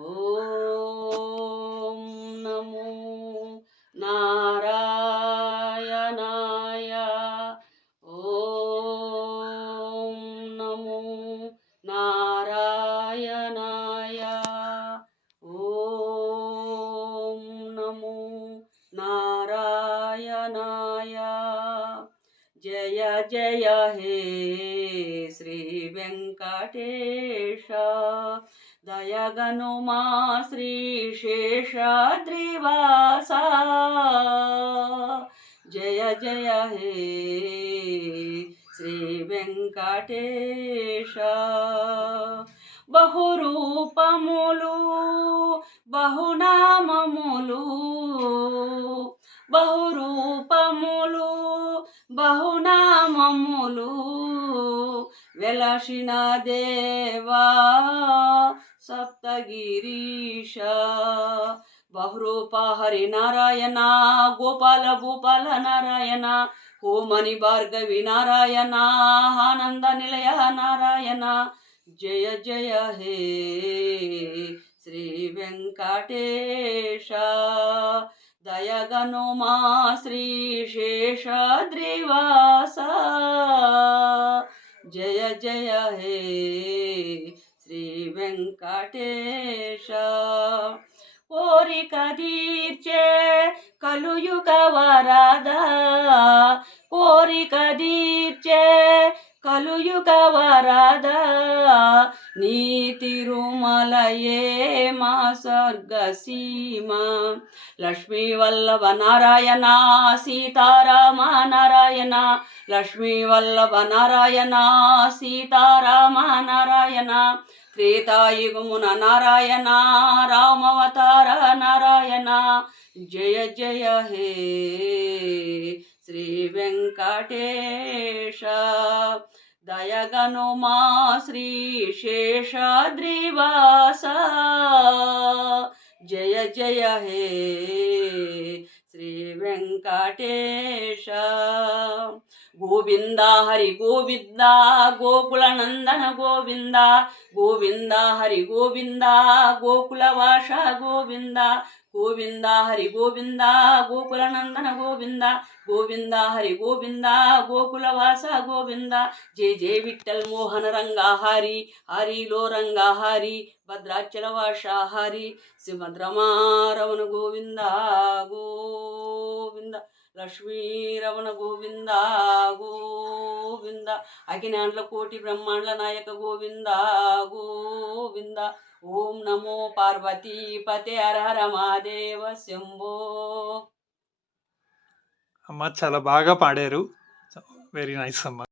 ఓం నమో నారాయణాయ. ఓం నమో నారాయణాయ. ఓం నమో నారాయణాయ. జయ జయ హే శ్రీ వెంకటేశ. దయగను మా శ్రీ శేషాద్రివాస జయ జయ హే శ్రీ వెంకటేశ బహురూపములు బహునామములు బహురూపములు బహునామములు వెలసిన దేవా సప్తగిరీశ బహురూప హరి నారాయణ గోపాల భూపాల నారాయణ ఓమని భార్గవి నారాయణ ఆనంద నిలయ నారాయణ జయ జయ హే శ్రీ వెంకటేశ దయగను మా శ్రీ శేషాద్రివాస జయ జయ హే శ్రీ వెంకటేశ కోరిక తీర్చే కలుయుగ వరద కోరిక తీర్చే కలుయుగ వరద నీ తిరుమలయే మా స్వర్గసీమ. లక్ష్మీ వల్లభ నారాయణ సీతారామ నారాయణ లక్ష్మీ వల్లభ నారాయణ సీతారామ నారాయణ త్రేతాయుగమున నారాయణ రామవతార నారాయణ. జయ జయ హే శ్రీ వెంకటేశ. దయగను మా శ్రీ శేషాద్రివాస. జయ జయ హే శ్రీ వెంకటేశ గోవింద హరి గోవింద గోకుల నందన గోవింద గోవింద హరి గోవింద గోకుల వాష గోవింద గోవింద హరి గోవింద గోకుల నందన గోవింద గోవింద హరి గోవింద గోకుల వాస గోవింద. జయ జయ విఠల్ మోహన రంగా హరి హరిలో రంగా హరి భద్రాచల వాష హరి సుభద్రమారమణ గోవింద లక్ష్మీరమణ లక్ష్మీ గోవింద గోవింద. అఖిలాండ్ల కోటి బ్రహ్మాండ్ల నాయక గోవింద గోవింద. ఓం నమో పార్వతీ పతే హర హర మహాదేవ శంభో. అమ్మ చాలా బాగా పాడారు. వెరీ నైస్ అమ్మ.